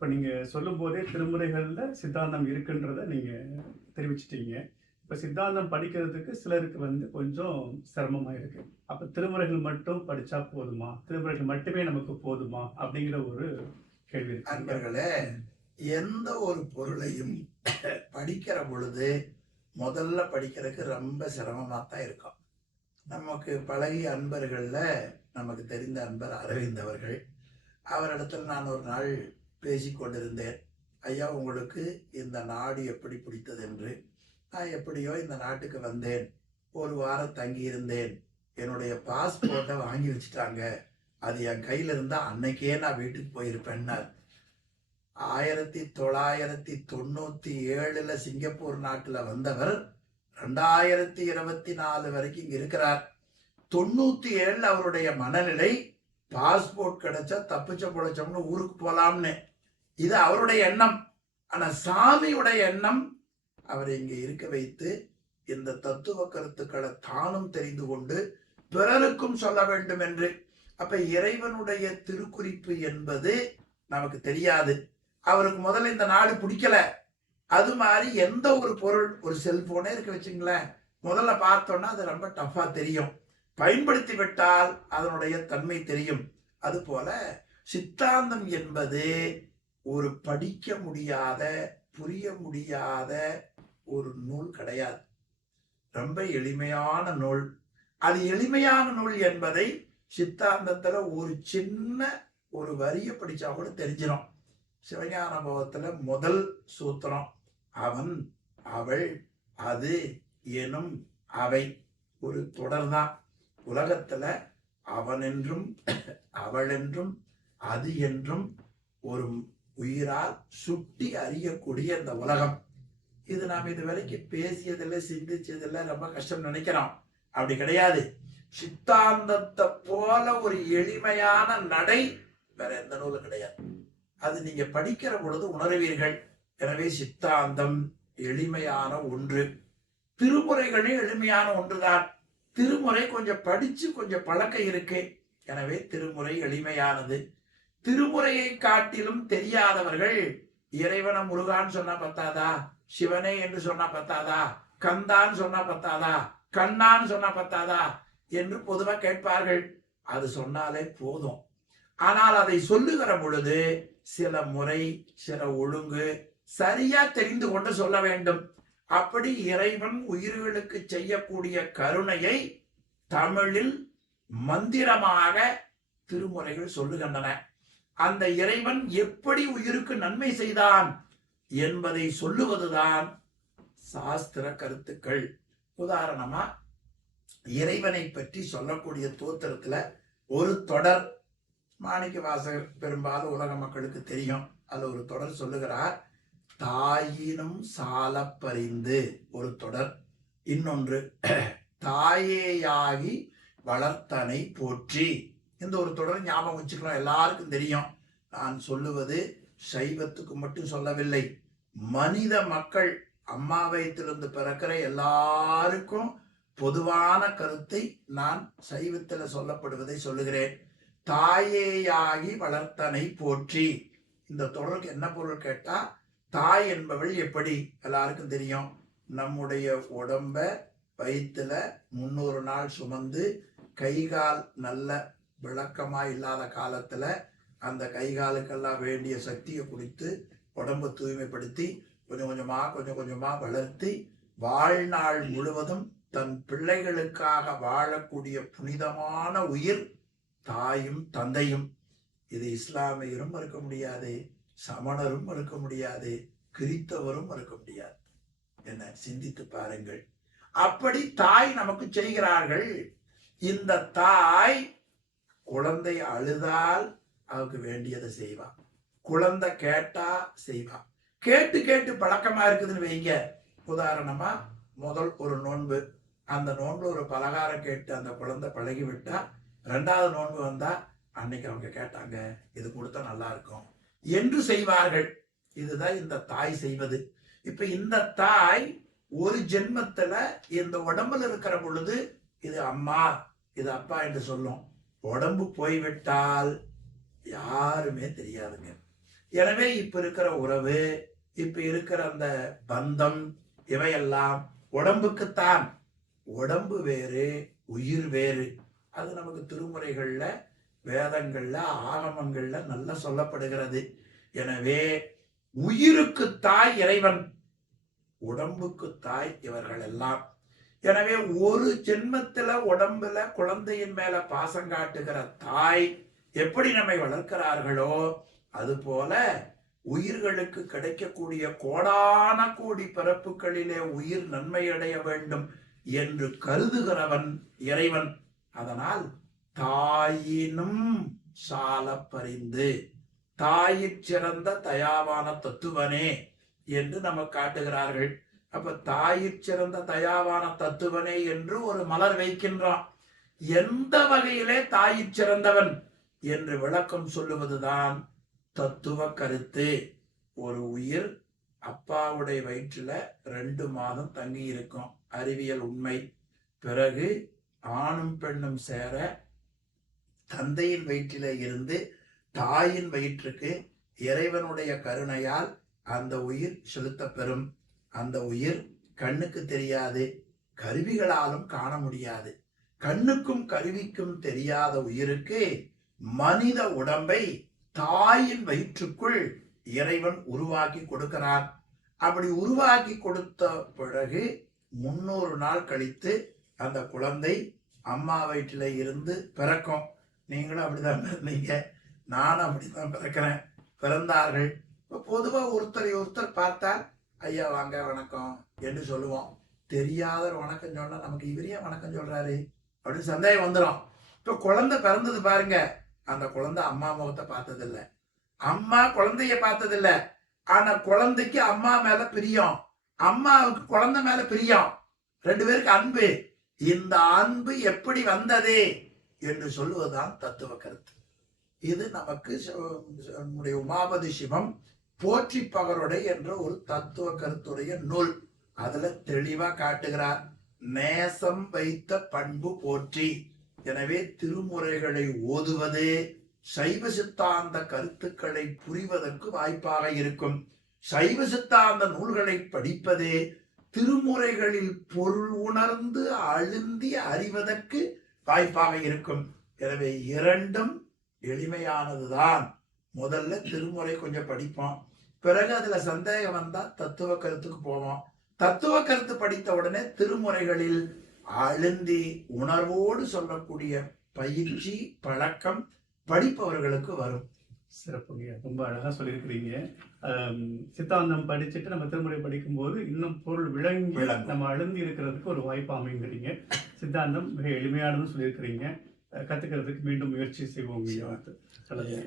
இப்ப நீங்க சொல்லும்போதே திருமுறைகள்ல சித்தாந்தம் இருக்குன்றத நீங்க தெரிவிச்சுட்டீங்க. இப்ப சித்தாந்தம் படிக்கிறதுக்கு சிலருக்கு கொஞ்சம் சிரமமா இருக்கு. அப்ப திருமுறைகள் மட்டும் படிச்சா போதுமா? திருமுறைகள் மட்டுமே நமக்கு போதுமா? அப்படிங்கிற ஒரு கேள்வி இருக்கு இல்லையா? அன்பர்களே, எந்த ஒரு பொருளையும் படிக்கிற பொழுது முதல்ல படிக்கிறதுக்கு ரொம்ப சிரமமா தான் இருக்கும். நமக்கு பழகிய அன்பர்கள்ல நமக்கு தெரிந்த அன்பர் அரவிந்த் அவர்கள். அவரிடத்தில் நான் ஒரு நாள் பேசிக் கொண்டிருந்தேன். ஐயா, உங்களுக்கு இந்த நாடு எப்படி பிடித்தது என்று. நான் எப்படியோ இந்த நாட்டுக்கு வந்தேன். ஒரு வாரம் தங்கியிருந்தேன். என்னுடைய பாஸ்போர்ட்டை வாங்கி வச்சுட்டாங்க. அது என் கையில இருந்தா அன்னைக்கே நான் வீட்டுக்கு போயிருப்பேன்னார். 1997 சிங்கப்பூர் நாட்டுல வந்தவர் 2024 வரைக்கும் இங்க இருக்கிறார். 97 அவருடைய மனநிலை, பாஸ்போர்ட் கிடைச்சா தப்பிச்ச பொழைச்சோம்னு ஊருக்கு போலாம்னு. இது அவருடைய எண்ணம். ஆனா சாமியுடைய எண்ணம் அவரை இங்க இருக்க வைத்து இந்த தத்துவ கருத்துக்களை தானும் தெரிந்து கொண்டு பிறருக்கும் சொல்ல வேண்டும் என்று. அப்ப இறைவனுடைய திருக்குறிப்பு என்பது நமக்கு தெரியாது. அவருக்கு முதல்ல இந்த நாடு பிடிக்கல. அது மாதிரி எந்த ஒரு பொருள், ஒரு செல்போனே இருக்க வச்சுங்களேன், முதல்ல பார்த்தோம்னா அது ரொம்ப டஃபா தெரியும். பயன்படுத்தி விட்டால் அதனுடைய தன்மை தெரியும். அது போல சித்தாந்தம் என்பது ஒரு படிக்க முடியாத, புரிய முடியாத ஒரு நூல் கிடையாது. ரொம்ப எளிமையான நூல். அது எளிமையான நூல் என்பதை சித்தாந்தத்துல ஒரு சின்ன ஒரு வரிய படிச்சா கூட தெரிஞ்சிடும். சிவஞான போகத்துல முதல் சூத்திரம் அவன், அவள், அது எனும் அவை. ஒரு தொடர்தான். உலகத்துல அவன் என்றும் அவள் என்றும் அது என்றும் ஒரு உயிரால் சுட்டி அறியக்கூடிய இந்த உலகம். இது நாம் இது வரைக்கும் பேசியதில்லை, சிந்திச்சதில்லை, ரொம்ப கஷ்டம் நினைக்கிறோம். அப்படி கிடையாது. சித்தாந்தத்தை போல ஒரு எளிமையான நடை வேற எந்த நூலும் கிடையாது. அது நீங்க படிக்கிற பொழுது உணர்வீர்கள். எனவே சித்தாந்தம் எளிமையான ஒன்று. திருமுறைகளே எளிமையான ஒன்றுதான். திருமுறை கொஞ்சம் படிச்சு கொஞ்சம் பழக்கம் இருக்கு. எனவே திருமுறை எளிமையானது. திருமுறையை காட்டிலும் தெரியாதவர்கள் இறைவன முருகான்னு சொன்னா பத்தாதா, சிவனே என்று சொன்னா பத்தாதா, கந்தான்னு சொன்னா பத்தாதா, கண்ணான்னு சொன்னா பத்தாதா என்று பொதுவா கேட்பார்கள். அது சொன்னாலே போதும். ஆனால் அதை சொல்லுகிற பொழுது சில முறை, சில ஒழுங்கு சரியா தெரிந்து கொண்டு சொல்ல வேண்டும். அப்படி இறைவன் உயிர்களுக்கு செய்யக்கூடிய கருணையை தமிழில் மந்திரமாக திருமுறைகள் சொல்லுகின்றன. அந்த இறைவன் எப்படி உயிருக்கு நன்மை செய்தான் என்பதை சொல்லுவதுதான் சாஸ்திர கருத்துக்கள். உதாரணமா இறைவனை பற்றி சொல்லக்கூடிய தோத்திரத்துல ஒரு தொடர் மாணிக்க வாசகர் பெரும்பாலும் உலக மக்களுக்கு தெரியும். அது ஒரு தொடர் சொல்லுகிறார். தாயினும் சால பறிந்து ஒரு தொடர். இன்னொன்று தாயேயாகி வளர்த்தனை போற்றி. இந்த ஒரு தொடர் ஞாபகம் வச்சுக்கலாம், எல்லாருக்கும் தெரியும். நான் சொல்லுவது சைவத்துக்கு மட்டும் சொல்லவில்லை. மனித மக்கள் அம்மா வயிற்றிலிருந்து பிறக்கிற எல்லாருக்கும் பொதுவான கருத்தை நான் சைவத்துல சொல்லப்படுவதை சொல்லுகிறேன். தாயேயாகி வளர்த்தனை போற்றி. இந்த தொடருக்கு என்ன பொருள் கேட்டா, தாய் என்பவள் எப்படி எல்லாருக்கும் தெரியும். நம்முடைய உடம்ப வயிற்றுல 300 நாள் சுமந்து கைகால் நல்ல விளக்கமா இல்லாத காலத்துல அந்த கைகாலுக்கெல்லாம் வேண்டிய சக்தியை கொடுத்து உடம்பை தூய்மைப்படுத்தி கொஞ்சம் கொஞ்சமா வளர்த்தி வாழ்நாள் முழுவதும் தன் பிள்ளைகளுக்காக வாழக்கூடிய புனிதமான உயிர் தாயும் தந்தையும். இது இஸ்லாமியரும் மறுக்க முடியாது, சமணரும் மறுக்க முடியாது, கிறித்தவரும் மறுக்க முடியாது. என்ன சிந்தித்து பாருங்கள். அப்படி தாய் நமக்கு செய்கிறார்கள். இந்த தாய் குழந்தை அழுதால் அவருக்கு வேண்டியதை செய்வா, குழந்தை கேட்டா செய்வா. கேட்டு கேட்டு பழக்கமா இருக்குதுன்னு வைங்க. உதாரணமா முதல் ஒரு நோன்பு, அந்த நோன்பு ஒரு பலகாரம் கேட்டு அந்த குழந்தை பழகி விட்டா 2வது நோன்பு வந்தா அன்னைக்கு அவங்க கேட்டாங்க இது கொடுத்தா நல்லா இருக்கும் என்று செய்வார்கள். இதுதான் இந்த தாய் செய்வது. இப்ப இந்த தாய் ஒரு ஜென்மத்துல இந்த உடம்புல இருக்கிற பொழுது இது அம்மா இது அப்பா என்று சொல்லும். உடம்பு போய்விட்டால் யாருமே தெரியாதுங்க. எனவே இப்ப இருக்கிற உறவு, இப்ப இருக்கிற அந்த பந்தம், இவையெல்லாம் உடம்புக்குத்தான். உடம்பு வேறு, உயிர் வேறு. அது நமக்கு திருமுறைகள்ல, வேதங்கள்ல, ஆகமங்கள்ல நல்லா சொல்லப்படுகிறது. எனவே உயிருக்கு தாய் இறைவன், உடம்புக்கு தாய் இவர்கள் எல்லாம். எனவே ஒரு ஜென்மத்துல உடம்புல குழந்தையின் மேல பாசம் காட்டுகிற தாய் எப்படி நம்மை வளர்க்கிறார்களோ, அது போல உயிர்களுக்கு கிடைக்கக்கூடிய கோடான கோடி பிறப்புகளிலே உயிர் நன்மை அடைய வேண்டும் என்று கருதுகிறவன் இறைவன். அதனால் தாயினும் சால பரிந்து, தாயிற் சிறந்த தயாவான தத்துவனே என்று நமக்கு காட்டுகிறார்கள். அப்ப தாயிற் சிறந்த தயாவான தத்துவனே என்று ஒரு மலர் வைக்கின்றான். எந்த வகையிலே தாயிற் சிறந்தவன் என்று விளக்கம் சொல்லுவதுதான் தத்துவ கருத்து. ஒரு உயிர் அப்பாவுடைய வயிற்றுல 2 மாதம் தங்கி இருக்கும், அறிவியல் உண்மை. பிறகு ஆணும் பெண்ணும் சேர தந்தையின் வயிற்றில இருந்து தாயின் வயிற்றுக்கு இறைவனுடைய கருணையால் அந்த உயிர் செலுத்த பெறும். அந்த உயிர் கண்ணுக்கு தெரியாது, கருவிகளாலும் காண முடியாது. கண்ணுக்கும் கருவிக்கும் தெரியாத உயிருக்கு மனித உடம்பை தாயின் வயிற்றுக்குள் இறைவன் உருவாக்கி கொடுக்கிறான். அப்படி உருவாக்கி கொடுத்த பிறகு 300 நாள் கழித்து அந்த குழந்தை அம்மா வயிற்றில இருந்து பிறக்கும். நீங்களும் அப்படிதான் பிறந்தீங்க, நானும் அப்படித்தான் பிறக்கிறேன். பிறந்தார்கள். இப்போ பொதுவா ஒருத்தரை ஒருத்தர் பார்த்தால் ஐயா வாங்க வணக்கம் என்று சொல்லுவோம். தெரியாத வணக்கம் சொன்னா நமக்கு இவரையே வணக்கம் சொல்றாரு அப்படின்னு சந்தேகம் வந்துடும். இப்போ குழந்தை பிறந்தது பாருங்க, அந்த குழந்தை அம்மா முகத்தை பார்த்ததில்ல, அம்மா குழந்தைய பார்த்ததில்ல. ஆனா குழந்தைக்கு அம்மா மேல பிரியம், அம்மாவுக்கு குழந்தை மேல பிரியம், 2 பேருக்கு அன்பு. இந்த அன்பு எப்படி வந்தது என்று சொல்லுவதுதான் தத்துவ கருத்து. இது நமக்கு நம்முடைய உமாபதி சிவம் போற்றி பகருடை என்ற ஒரு தத்துவ கருத்துடைய நூல். அதுல தெளிவா காட்டுகிறார், நேசம் வைத்த பண்பு போற்றி. எனவே திருமுறைகளை ஓதுவது சைவ சித்தாந்த கருத்துக்களை புரிவதற்கு வாய்ப்பாக இருக்கும். சைவ சித்தாந்த நூல்களை படிப்பது திருமுறைகளில் பொருள் உணர்ந்து அழுந்தி அறிவதற்கு வாய்ப்பாக இருக்கும். எனவே இரண்டும் எளிமையானதுதான். முதல்ல திருமுறை கொஞ்சம் படிப்போம், பிறகு அதுல சந்தேகம் வந்தா தத்துவ கருத்துக்கு போவோம். தத்துவ கருத்து படித்த உடனே திருமுறைகளில் அழுந்தி உணர்வோடு சொல்லக்கூடிய பயிற்சி பழக்கம் படிப்பவர்களுக்கு வரும். சிறப்புங்க, ரொம்ப அழகா சொல்லியிருக்கிறீங்க. சித்தாந்தம் படிச்சுட்டு நம்ம திருமுறை படிக்கும்போது இன்னும் பொருள் விளங்கி நம்ம அழுந்தி இருக்கிறதுக்கு ஒரு வாய்ப்பு அமைங்கிறீங்க. சித்தாந்தம் மிக எளிமையானதுன்னு சொல்லியிருக்கிறீங்க. கத்துக்கிறதுக்கு மீண்டும் முயற்சி செய்வோம். சொல்லுங்க.